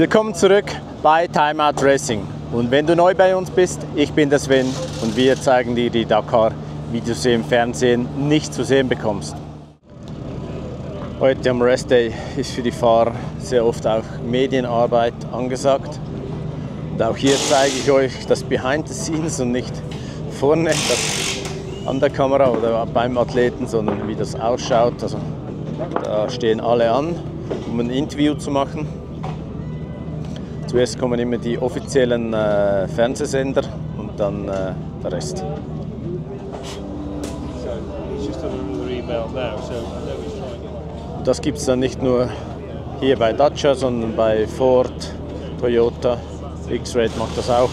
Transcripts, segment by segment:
Willkommen zurück bei Time Out Racing. Und wenn du neu bei uns bist, ich bin der Sven und wir zeigen dir die Dakar, wie du sie im Fernsehen nicht zu sehen bekommst. Heute am Rest Day ist für die Fahrer sehr oft auch Medienarbeit angesagt. Und auch hier zeige ich euch das Behind the Scenes und nicht vorne an der Kamera oder beim Athleten, sondern wie das ausschaut. Also, da stehen alle an, um ein Interview zu machen. Zuerst kommen immer die offiziellen Fernsehsender und dann der Rest. Das gibt es dann nicht nur hier bei Dacia, sondern bei Ford, Toyota, X-Rate macht das auch.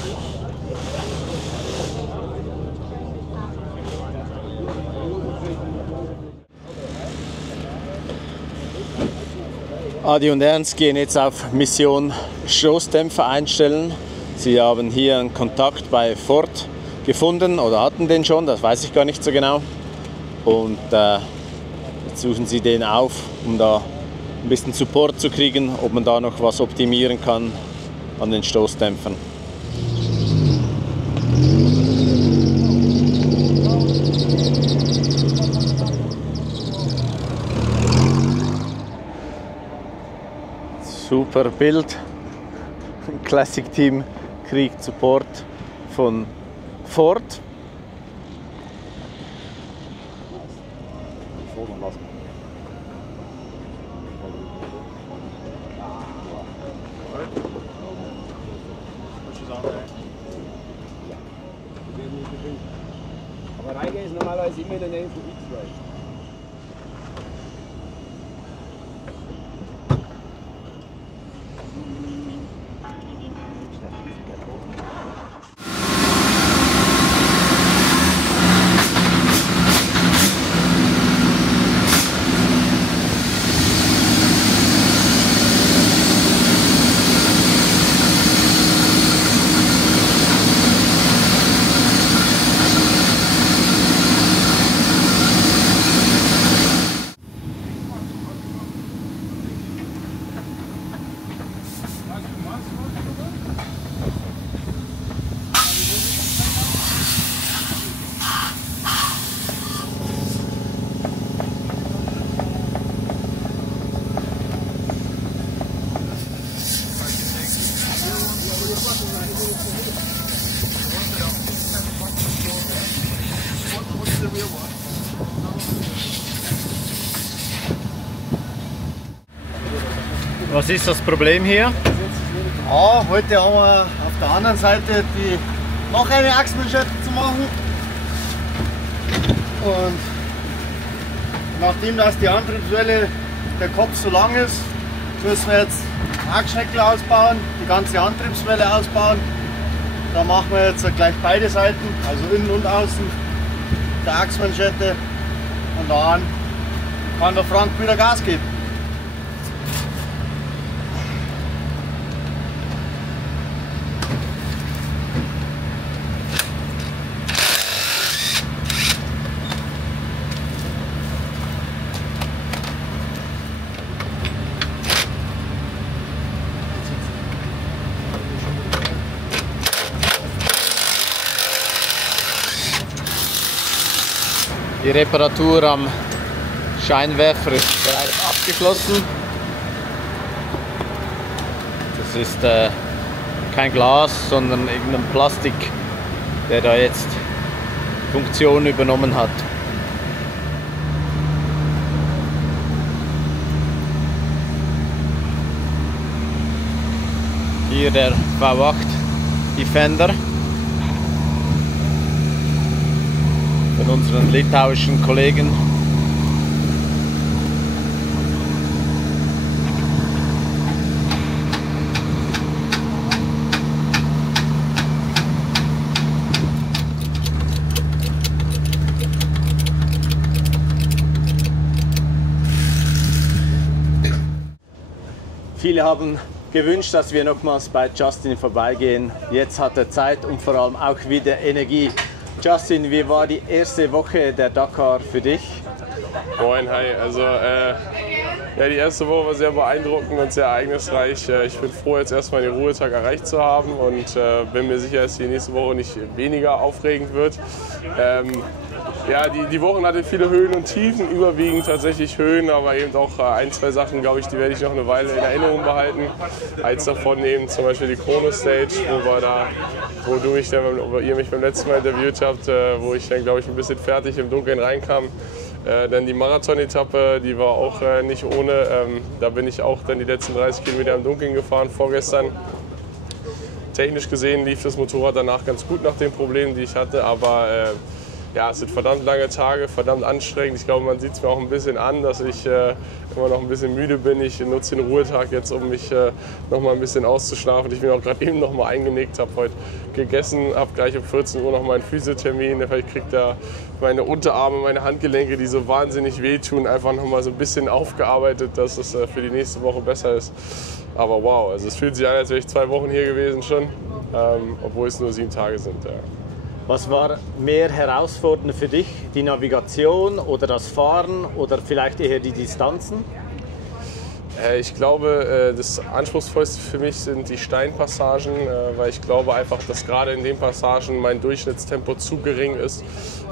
Adi und Ernst gehen jetzt auf Mission Stoßdämpfer einstellen. Sie haben hier einen Kontakt bei Ford gefunden oder hatten den schon, das weiß ich gar nicht so genau. Und jetzt suchen sie den auf, um da ein bisschen Support zu kriegen, ob man da noch was optimieren kann an den Stoßdämpfern. Super Bild. Classic Team kriegt Support von Ford. Aber Reiger ist normalerweise immer in der Nähe von X-Rate. Was ist das Problem hier? Ja, heute haben wir auf der anderen Seite noch eine Achsmanschette zu machen. Und nachdem dass die Antriebswelle, der Kopf so lang ist, müssen wir jetzt Achsschneckel ausbauen, die ganze Antriebswelle ausbauen. Da machen wir jetzt gleich beide Seiten, also innen und außen, der Achsmanschette. Und dann kann der Frank wieder Gas geben. Die Reparatur am Scheinwerfer ist bereits abgeschlossen. Das ist kein Glas, sondern irgendein Plastik, der da jetzt Funktion übernommen hat. Hier der V8 Defender von unseren litauischen Kollegen. Viele haben gewünscht, dass wir nochmals bei Justin vorbeigehen. Jetzt hat er Zeit und vor allem auch wieder Energie. Justin, wie war die erste Woche der Dakar für dich? Moin, hi. Also Ja, die erste Woche war sehr beeindruckend und sehr ereignisreich. Ich bin froh, jetzt erstmal den Ruhetag erreicht zu haben und bin mir sicher, dass die nächste Woche nicht weniger aufregend wird. Ja, die Wochen hatten viele Höhen und Tiefen, überwiegend tatsächlich Höhen, aber eben auch ein, zwei Sachen, glaube ich, die werde ich noch eine Weile in Erinnerung behalten. Eins davon eben zum Beispiel die Chrono Stage, wo ihr mich beim letzten Mal interviewt habt, wo ich dann, glaube ich, ein bisschen fertig im Dunkeln reinkam. Dann die Marathon-Etappe, die war auch nicht ohne. Da bin ich auch dann die letzten 30 Kilometer im Dunkeln gefahren vorgestern. Technisch gesehen lief das Motorrad danach ganz gut nach den Problemen, die ich hatte, aber ja, es sind verdammt lange Tage, verdammt anstrengend. Ich glaube, man sieht es mir auch ein bisschen an, dass ich immer noch ein bisschen müde bin. Ich nutze den Ruhetag jetzt, um mich noch mal ein bisschen auszuschlafen. Ich bin auch gerade eben noch mal eingenickt, habe heute gegessen, habe gleich um 14 Uhr noch mal einen Physiothermin. Vielleicht kriegt da meine Unterarme, meine Handgelenke, die so wahnsinnig wehtun, einfach noch mal so ein bisschen aufgearbeitet, dass es für die nächste Woche besser ist. Aber wow, also es fühlt sich an, als wäre ich 2 Wochen hier gewesen schon, obwohl es nur 7 Tage sind. Ja. Was war mehr herausfordernd für dich? Die Navigation oder das Fahren oder vielleicht eher die Distanzen? Ich glaube, das Anspruchsvollste für mich sind die Steinpassagen, weil ich glaube einfach, dass gerade in den Passagen mein Durchschnittstempo zu gering ist.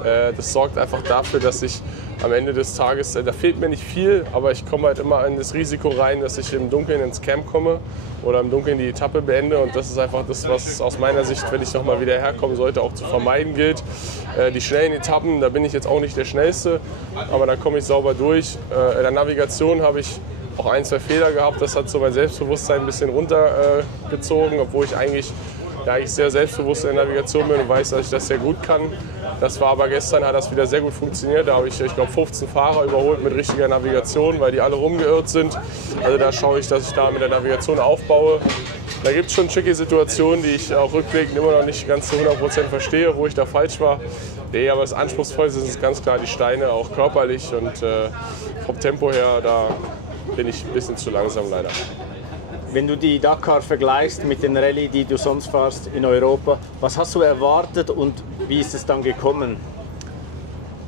Das sorgt einfach dafür, dass ich am Ende des Tages, da fehlt mir nicht viel, aber ich komme halt immer in das Risiko rein, dass ich im Dunkeln ins Camp komme oder im Dunkeln die Etappe beende, und das ist einfach das, was aus meiner Sicht, wenn ich nochmal wieder herkommen sollte, auch zu vermeiden gilt. Die schnellen Etappen, da bin ich jetzt auch nicht der Schnellste, aber da komme ich sauber durch. In der Navigation habe ich auch 1, 2 Fehler gehabt, das hat so mein Selbstbewusstsein ein bisschen runtergezogen, obwohl ich eigentlich sehr selbstbewusst in der Navigation bin und weiß, dass ich das sehr gut kann. Das war aber gestern, hat das wieder sehr gut funktioniert. Da habe ich glaube 15 Fahrer überholt mit richtiger Navigation, weil die alle rumgeirrt sind. Also da schaue ich, dass ich da mit der Navigation aufbaue. Da gibt es schon tricky Situationen, die ich auch rückblickend immer noch nicht ganz zu 100% verstehe, wo ich da falsch war. Nee, aber das Anspruchsvollste ist ganz klar die Steine, auch körperlich, und vom Tempo her, da bin ich ein bisschen zu langsam leider. Wenn du die Dakar vergleichst mit den Rallye, die du sonst fährst in Europa, was hast du erwartet und wie ist es dann gekommen?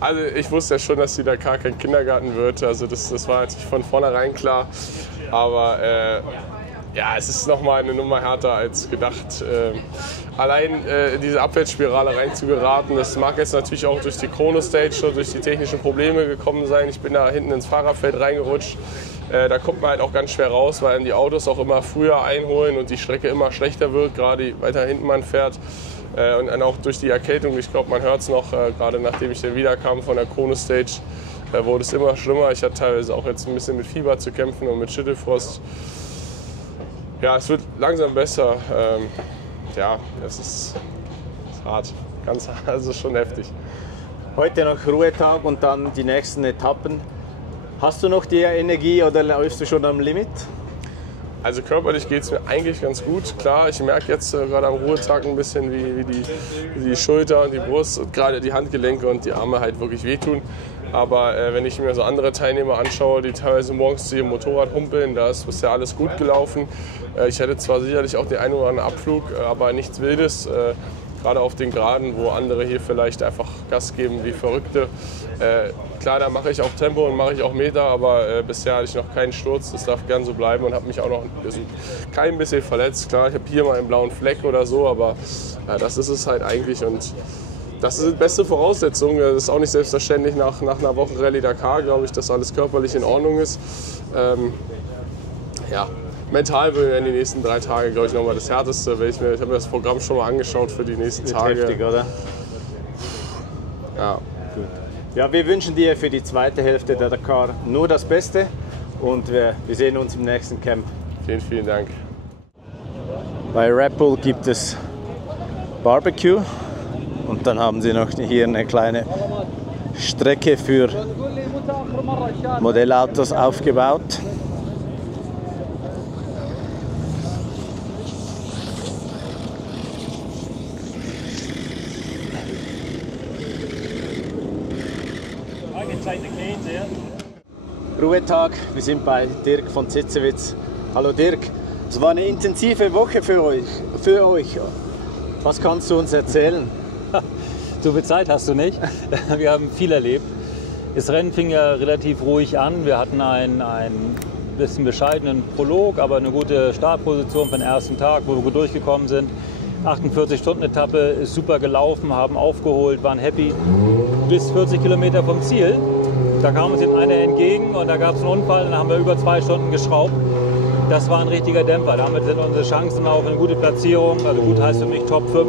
Also ich wusste ja schon, dass die Dakar kein Kindergarten wird, also das war natürlich von vornherein klar, aber ja, es ist nochmal eine Nummer härter als gedacht. Allein in diese Abwärtsspirale reinzugeraten, das mag jetzt natürlich auch durch die Chrono Stage oder durch die technischen Probleme gekommen sein. Ich bin da hinten ins Fahrerfeld reingerutscht. Da kommt man halt auch ganz schwer raus, weil die Autos auch immer früher einholen und die Strecke immer schlechter wird, gerade weiter hinten man fährt. Und dann auch durch die Erkältung, ich glaube, man hört es noch, gerade nachdem ich dann wiederkam von der Chrono Stage, wurde es immer schlimmer. Ich hatte teilweise auch jetzt ein bisschen mit Fieber zu kämpfen und mit Schüttelfrost. Ja, es wird langsam besser. Ja, es ist hart, ganz hart, also schon heftig. Heute noch Ruhetag und dann die nächsten Etappen. Hast du noch die Energie oder läufst du schon am Limit? Also körperlich geht es mir eigentlich ganz gut. Klar, ich merke jetzt gerade am Ruhetag ein bisschen, wie die Schulter und die Brust und gerade die Handgelenke und die Arme halt wirklich wehtun. Aber wenn ich mir so andere Teilnehmer anschaue, die teilweise morgens zu ihrem Motorrad humpeln, da ist bisher alles gut gelaufen. Ich hätte zwar sicherlich auch den einen oder anderen Abflug, aber nichts Wildes. Gerade auf den Geraden, wo andere hier vielleicht einfach Gas geben wie Verrückte. Klar, da mache ich auch Tempo und mache ich auch Meter, aber bisher hatte ich noch keinen Sturz. Das darf gern so bleiben und habe mich auch noch kein bisschen verletzt. Klar, ich habe hier mal einen blauen Fleck oder so, aber das ist es halt eigentlich. Und das sind beste Voraussetzungen. Das ist auch nicht selbstverständlich nach einer Woche Rallye Dakar, glaube ich, dass alles körperlich in Ordnung ist. Ja. Mental werden die nächsten 3 Tage, glaube ich, nochmal das Härteste. Ich habe mir das Programm schon mal angeschaut für die nächsten Tage. Heftig, oder? Ja. Gut. Ja, wir wünschen dir für die zweite Hälfte der Dakar nur das Beste und wir sehen uns im nächsten Camp. Vielen, vielen Dank. Bei Red Bull gibt es Barbecue und dann haben sie noch hier eine kleine Strecke für Modellautos aufgebaut. Ruhetag, wir sind bei Dirk von Zitzewitz. Hallo Dirk, es war eine intensive Woche für euch. Was kannst du uns erzählen? So viel Zeit hast du nicht. Wir haben viel erlebt. Das Rennen fing ja relativ ruhig an. Wir hatten einen bisschen bescheidenen Prolog, aber eine gute Startposition für den ersten Tag, wo wir gut durchgekommen sind. 48-Stunden-Etappe ist super gelaufen, haben aufgeholt, waren happy bis 40 Kilometer vom Ziel. Da kam uns einer entgegen und da gab es einen Unfall und da haben wir über 2 Stunden geschraubt. Das war ein richtiger Dämpfer. Damit sind unsere Chancen auf eine gute Platzierung, also gut heißt für mich Top 5,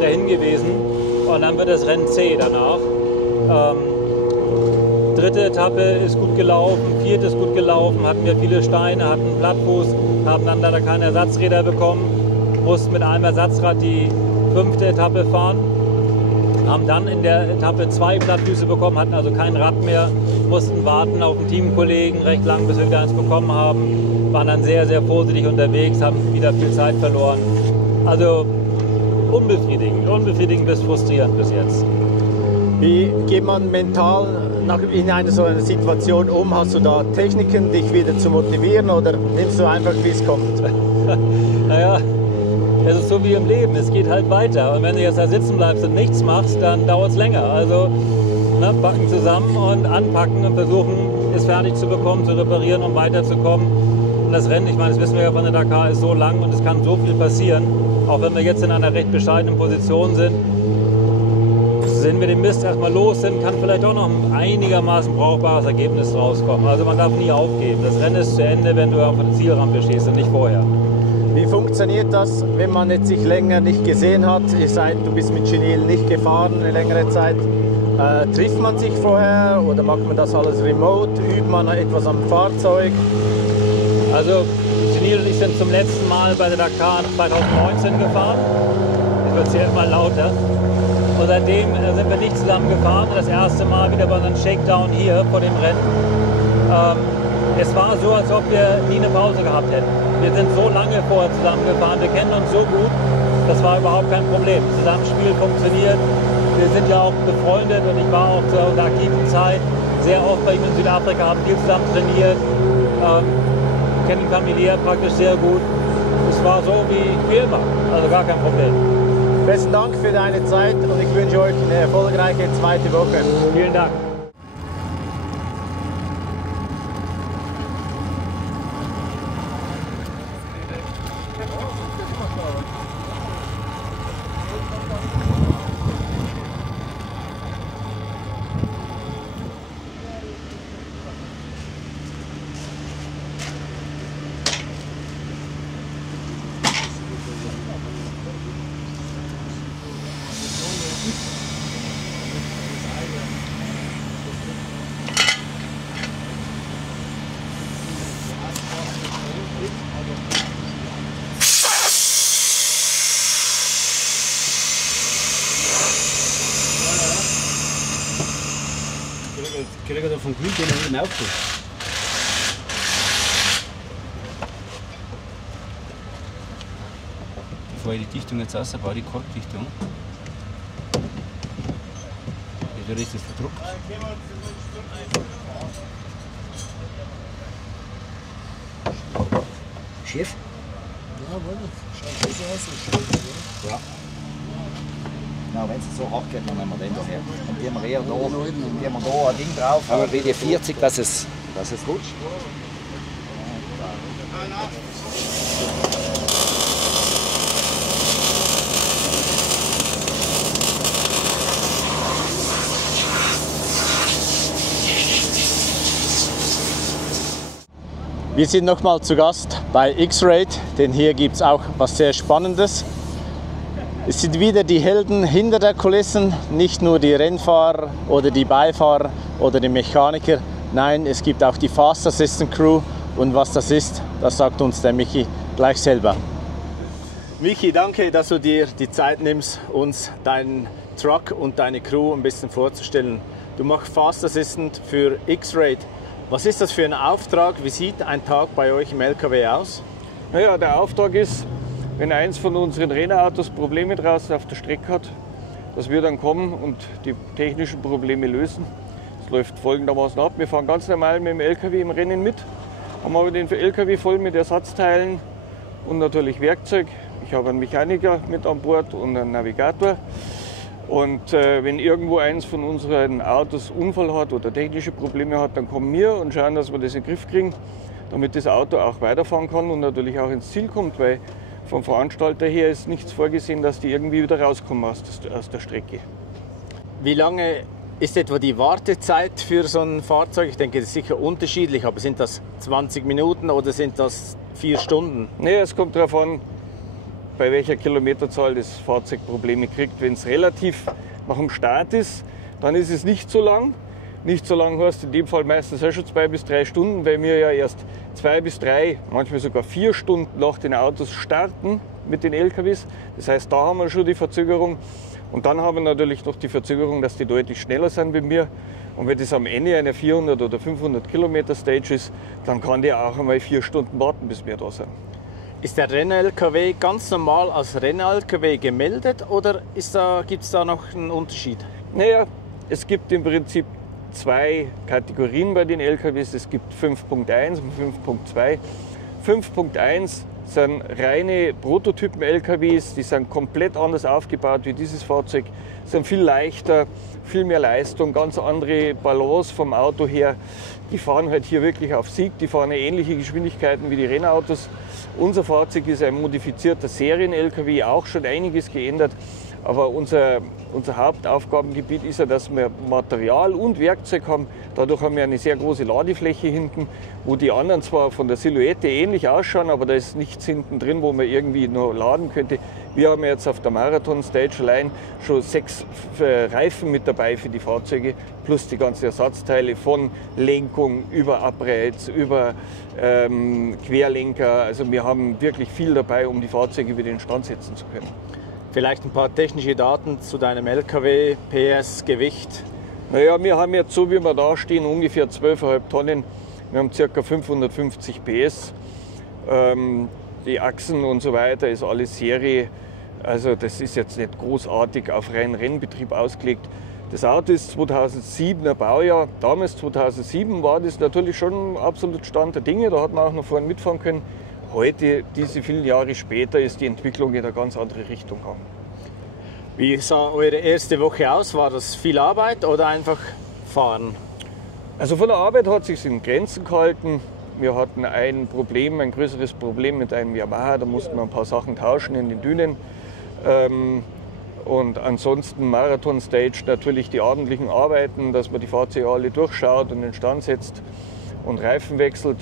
dahin gewesen. Und dann wird das Rennen zäh danach. Dritte Etappe ist gut gelaufen, vierte ist gut gelaufen, hatten wir viele Steine, hatten einen Plattfuß, haben dann leider keine Ersatzräder bekommen, mussten mit einem Ersatzrad die 5. Etappe fahren, haben dann in der Etappe 2 Plattfüße bekommen, hatten also kein Rad mehr, mussten warten auf einen Teamkollegen recht lang, bis wir wieder eins bekommen haben, waren dann sehr, sehr vorsichtig unterwegs, haben wieder viel Zeit verloren. Also unbefriedigend bis frustrierend bis jetzt. Wie geht man mental in so einer Situation um? Hast du da Techniken, dich wieder zu motivieren oder nimmst du einfach, wie es kommt? Naja, es ist so wie im Leben, es geht halt weiter. Und wenn du jetzt da sitzen bleibst und nichts machst, dann dauert es länger. Also packen zusammen und anpacken und versuchen, es fertig zu bekommen, zu reparieren, um weiterzukommen. Und das Rennen, ich meine, das wissen wir ja von der Dakar, ist so lang und es kann so viel passieren. Auch wenn wir jetzt in einer recht bescheidenen Position sind, wenn wir den Mist erstmal los sind, kann vielleicht auch noch ein einigermaßen brauchbares Ergebnis rauskommen. Also man darf nie aufgeben. Das Rennen ist zu Ende, wenn du auf der Zielrampe stehst und nicht vorher. Wie funktioniert das, wenn man jetzt sich länger nicht gesehen hat? Du bist mit Chenil nicht gefahren eine längere Zeit. Trifft man sich vorher oder macht man das alles remote? Übt man etwas am Fahrzeug? Also Chenil und ich sind zum letzten Mal bei der Dakar 2019 gefahren. Es wird hier immer lauter. Und seitdem sind wir nicht zusammen gefahren. Das erste Mal wieder bei einem Shakedown hier vor dem Rennen. Es war so, als ob wir nie eine Pause gehabt hätten. Wir sind so lange vorher zusammen gefahren, wir kennen uns so gut, das war überhaupt kein Problem. Das Zusammenspiel funktioniert. Wir sind ja auch befreundet und ich war auch zu der aktiven Zeit sehr oft bei ihm in Südafrika, haben viel zusammen trainiert, kennen ihn familiär praktisch sehr gut. Es war so wie immer, also gar kein Problem. Besten Dank für deine Zeit und ich wünsche euch eine erfolgreiche zweite Woche. Vielen Dank. Kriegen wir vom Glück den auf. Bevor ich die Dichtung jetzt ausbaue, die Korkdichtung. Dadurch ist das verdruckt. Schief? Ja, wollen wir. Schaut besser aus. Ja. Ja, wenn es so hart geht, dann nehmen wir den daher. Dann gehen wir eher da ein Ding drauf, aber WD-40, dass es rutscht. Wir sind nochmal zu Gast bei X-Raid, denn hier gibt es auch was sehr Spannendes. Es sind wieder die Helden hinter der Kulissen, nicht nur die Rennfahrer oder die Beifahrer oder die Mechaniker. Nein, es gibt auch die Fast Assistant Crew und was das ist, das sagt uns der Michi gleich selber. Michi, danke, dass du dir die Zeit nimmst, uns deinen Truck und deine Crew ein bisschen vorzustellen. Du machst Fast Assistant für X-Raid. Was ist das für ein Auftrag? Wie sieht ein Tag bei euch im LKW aus? Naja, der Auftrag ist, wenn eins von unseren Rennautos Probleme draußen auf der Strecke hat, dass wir dann kommen und die technischen Probleme lösen. Es läuft folgendermaßen ab. Wir fahren ganz normal mit dem LKW im Rennen mit, haben aber den LKW voll mit Ersatzteilen und natürlich Werkzeug. Ich habe einen Mechaniker mit an Bord und einen Navigator. Und wenn irgendwo eins von unseren Autos Unfall hat oder technische Probleme hat, dann kommen wir und schauen, dass wir das in den Griff kriegen, damit das Auto auch weiterfahren kann und natürlich auch ins Ziel kommt, weil vom Veranstalter her ist nichts vorgesehen, dass die irgendwie wieder rauskommen aus der Strecke. Wie lange ist etwa die Wartezeit für so ein Fahrzeug? Ich denke, das ist sicher unterschiedlich, aber sind das 20 Minuten oder sind das 4 Stunden? Nee, es kommt darauf an, bei welcher Kilometerzahl das Fahrzeug Probleme kriegt. Wenn es relativ nach dem Start ist, dann ist es nicht so lang. Nicht so lang heißt in dem Fall meistens auch schon 2 bis 3 Stunden, weil wir ja erst 2 bis 3, manchmal sogar 4 Stunden nach den Autos starten mit den LKWs. Das heißt, da haben wir schon die Verzögerung. Und dann haben wir natürlich noch die Verzögerung, dass die deutlich schneller sind bei mir. Und wenn das am Ende einer 400 oder 500 Kilometer Stage ist, dann kann der auch einmal 4 Stunden warten, bis wir da sind. Ist der Renn-LKW ganz normal als Renn-LKW gemeldet oder gibt es da noch einen Unterschied? Naja, es gibt im Prinzip 2 Kategorien bei den LKWs. Es gibt 5.1 und 5.2. 5.1 sind reine Prototypen-LKWs, die sind komplett anders aufgebaut wie dieses Fahrzeug, sind viel leichter, viel mehr Leistung, ganz andere Balance vom Auto her. Die fahren halt hier wirklich auf Sieg, die fahren ähnliche Geschwindigkeiten wie die Rennautos. Unser Fahrzeug ist ein modifizierter Serien-LKW, auch schon einiges geändert. Aber unser Hauptaufgabengebiet ist ja, dass wir Material und Werkzeug haben. Dadurch haben wir eine sehr große Ladefläche hinten, wo die anderen zwar von der Silhouette ähnlich ausschauen, aber da ist nichts hinten drin, wo man irgendwie noch laden könnte. Wir haben jetzt auf der Marathon-Stage allein schon 6 Reifen mit dabei für die Fahrzeuge, plus die ganzen Ersatzteile von Lenkung über Abreiz, über Querlenker. Also wir haben wirklich viel dabei, um die Fahrzeuge wieder in Stand setzen zu können. Vielleicht ein paar technische Daten zu deinem LKW, PS, Gewicht? Naja, wir haben jetzt, so wie wir da stehen, ungefähr 12,5 Tonnen. Wir haben ca. 550 PS. Die Achsen und so weiter ist alles Serie. Also das ist jetzt nicht großartig auf reinen Rennbetrieb ausgelegt. Das Auto ist 2007er Baujahr. Damals 2007 war das natürlich schon absolut Stand der Dinge. Da hat man auch noch vorne mitfahren können. Heute, diese vielen Jahre später, ist die Entwicklung in eine ganz andere Richtung gegangen. Wie sah eure erste Woche aus? War das viel Arbeit oder einfach fahren? Also von der Arbeit hat es sich in Grenzen gehalten. Wir hatten ein größeres Problem mit einem Yamaha. Da mussten wir ein paar Sachen tauschen in den Dünen. Und ansonsten Marathon-Stage natürlich die abendlichen Arbeiten, dass man die Fahrzeuge alle durchschaut und in Stand setzt und Reifen wechselt.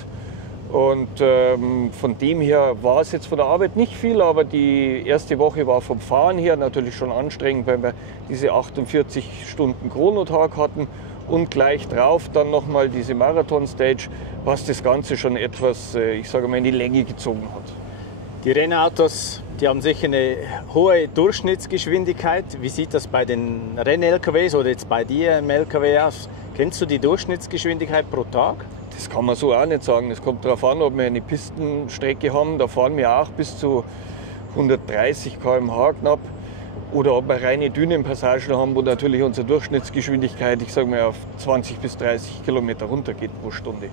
Und von dem her war es jetzt von der Arbeit nicht viel, aber die erste Woche war vom Fahren her natürlich schon anstrengend, weil wir diese 48 Stunden Chronotag hatten und gleich drauf dann nochmal diese Marathon-Stage, was das Ganze schon etwas, ich sage mal, in die Länge gezogen hat. Die Rennautos, die haben sicher eine hohe Durchschnittsgeschwindigkeit. Wie sieht das bei den Renn-LKWs oder jetzt bei dir im LKW aus? Kennst du die Durchschnittsgeschwindigkeit pro Tag? Das kann man so auch nicht sagen. Es kommt darauf an, ob wir eine Pistenstrecke haben. Da fahren wir auch bis zu 130 km/h knapp. Oder ob wir reine Dünenpassagen haben, wo natürlich unsere Durchschnittsgeschwindigkeit, ich sage mal, auf 20 bis 30 Kilometer runtergeht pro Stunde.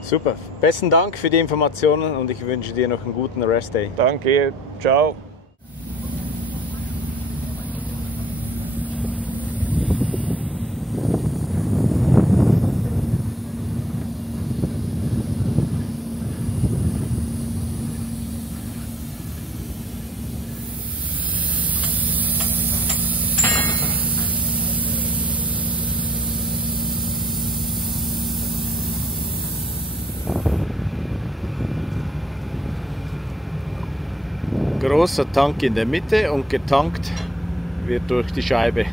Super. Besten Dank für die Informationen und ich wünsche dir noch einen guten Restday. Danke. Ciao. Großer Tank in der Mitte und getankt wird durch die Scheibe.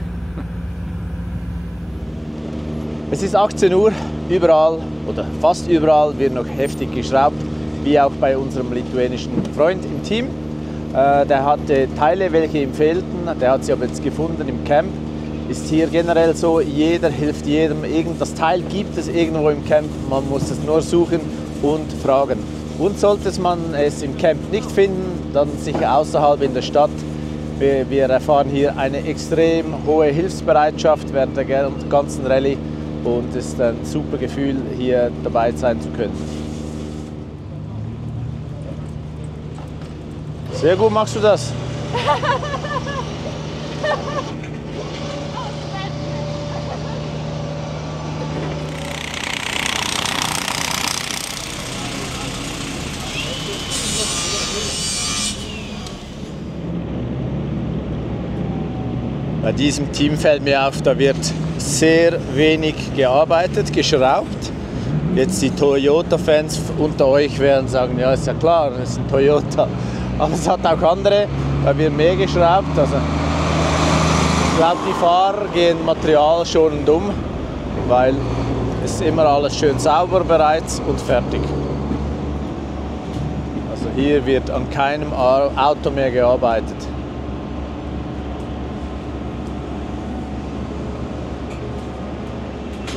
Es ist 18 Uhr, überall oder fast überall wird noch heftig geschraubt, wie auch bei unserem litauischen Freund im Team. Der hatte Teile, welche ihm fehlten, der hat sie aber jetzt gefunden im Camp. Ist hier generell so, jeder hilft jedem, das Teil gibt es irgendwo im Camp, man muss es nur suchen und fragen. Und sollte man es im Camp nicht finden, dann sicher außerhalb in der Stadt. Wir erfahren hier eine extrem hohe Hilfsbereitschaft während der ganzen Rallye und es ist ein super Gefühl, hier dabei sein zu können. Sehr gut machst du das. Bei diesem Team fällt mir auf, da wird sehr wenig gearbeitet, geschraubt. Jetzt die Toyota-Fans unter euch werden sagen, ja, ist ja klar, das ist ein Toyota. Aber es hat auch andere, da wird mehr geschraubt. Also, ich glaube, die Fahrer gehen materialschonend um, weil es ist immer alles schön sauber bereits und fertig. Also hier wird an keinem Auto mehr gearbeitet.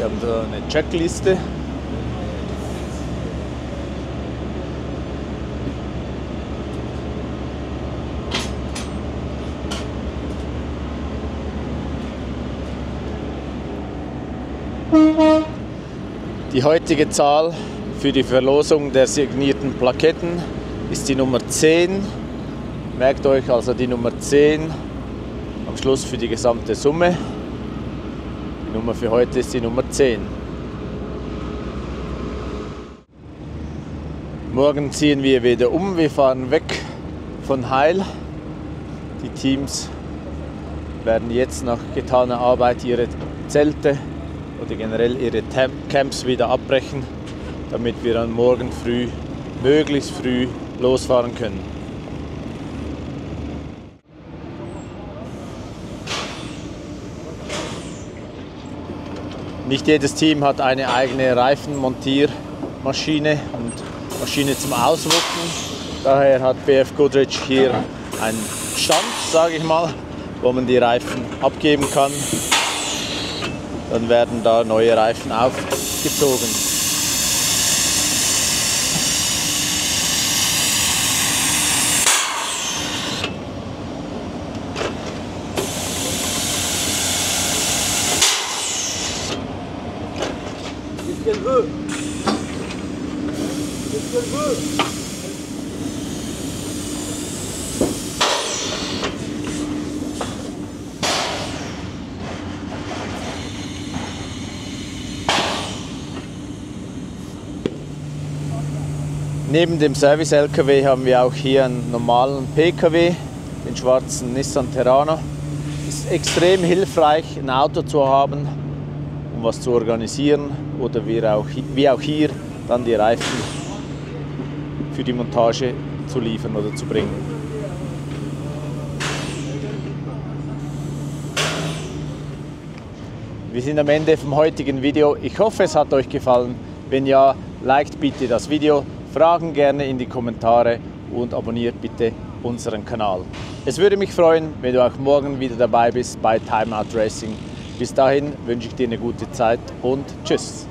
Wir haben da eine Checkliste. Die heutige Zahl für die Verlosung der signierten Plaketten ist die Nummer 10. Merkt euch also die Nummer 10 am Schluss für die gesamte Summe. Die Nummer für heute ist die Nummer 10. Morgen ziehen wir wieder um. Wir fahren weg von Heil. Die Teams werden jetzt nach getaner Arbeit ihre Zelte oder generell ihre Camps wieder abbrechen, damit wir dann morgen früh, möglichst früh losfahren können. Nicht jedes Team hat eine eigene Reifenmontiermaschine und Maschine zum Auswuchten. Daher hat BF Goodrich hier einen Stand, sage ich mal, wo man die Reifen abgeben kann. Dann werden da neue Reifen aufgezogen. Neben dem Service-LKW haben wir auch hier einen normalen PKW, den schwarzen Nissan Terrano. Es ist extrem hilfreich, ein Auto zu haben, um was zu organisieren oder wie auch hier dann die Reifen für die Montage zu liefern oder zu bringen. Wir sind am Ende vom heutigen Video. Ich hoffe, es hat euch gefallen. Wenn ja, liked bitte das Video. Fragen gerne in die Kommentare und abonniert bitte unseren Kanal. Es würde mich freuen, wenn du auch morgen wieder dabei bist bei Time Out Racing. Bis dahin wünsche ich dir eine gute Zeit und tschüss.